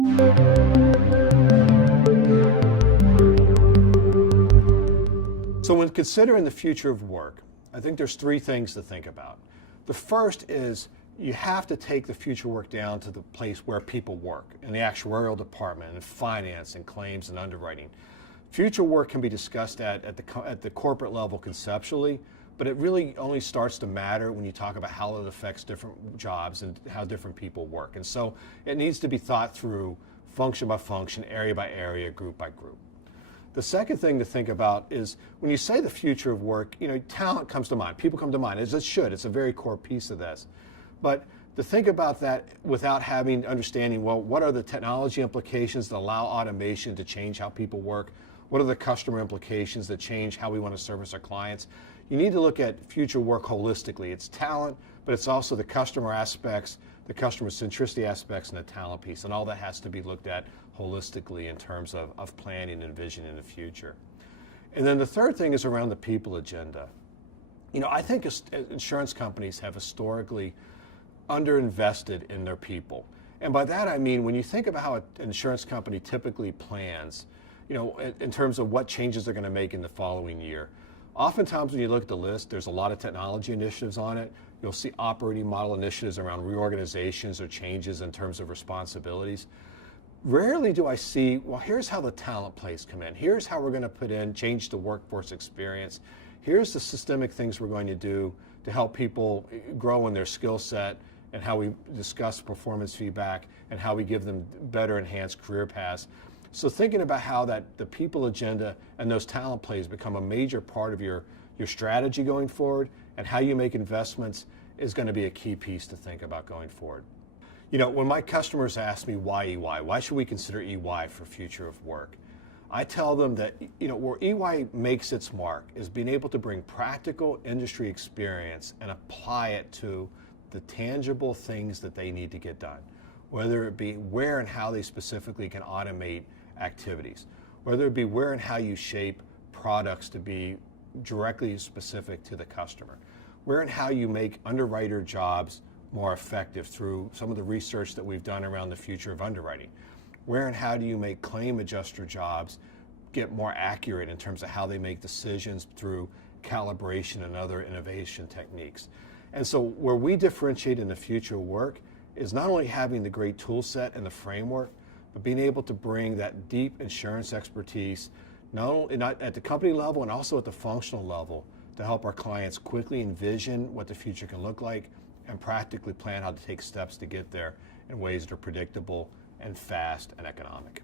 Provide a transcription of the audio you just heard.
So when considering the future of work, I think there's three things to think about. The first is you have to take the future work down to the place where people work, in the actuarial department, in finance, and claims and underwriting. Future work can be discussed at the corporate level conceptually, but it really only starts to matter when you talk about how it affects different jobs and how different people work. And so it needs to be thought through function by function, area by area, group by group. The second thing to think about is when you say the future of work, talent comes to mind. People come to mind, as it should. It's a very core piece of this. But to think about that without understanding, well, what are the technology implications that allow automation to change how people work? What are the customer implications that change how we want to service our clients? You need to look at future work holistically. It's talent, but it's also the customer aspects, the customer centricity aspects, and the talent piece. And all that has to be looked at holistically in terms of planning and vision in the future. And then the third thing is around the people agenda. I think insurance companies have historically underinvested in their people. And by that I mean when you think about how an insurance company typically plans, in terms of what changes they're going to make in the following year. Oftentimes when you look at the list, there's a lot of technology initiatives on it. You'll see operating model initiatives around reorganizations or changes in terms of responsibilities. Rarely do I see, well, here's how the talent plays come in. Here's how we're going to change the workforce experience. Here's the systemic things we're going to do to help people grow in their skill set, and how we discuss performance feedback, and how we give them better enhanced career paths. So thinking about how the people agenda and those talent plays become a major part of your strategy going forward, and how you make investments is going to be a key piece to think about going forward. When my customers ask me why EY, why should we consider EY for future of work? I tell them that where EY makes its mark is being able to bring practical industry experience and apply it to the tangible things that they need to get done, whether it be where and how they specifically can automate activities, whether it be where and how you shape products to be directly specific to the customer, where and how you make underwriter jobs more effective through some of the research that we've done around the future of underwriting, where and how do you make claim adjuster jobs get more accurate in terms of how they make decisions through calibration and other innovation techniques. And so where we differentiate in the future of work is not only having the great tool set and the framework, but being able to bring that deep insurance expertise, not at the company level and also at the functional level, to help our clients quickly envision what the future can look like and practically plan how to take steps to get there in ways that are predictable and fast and economic.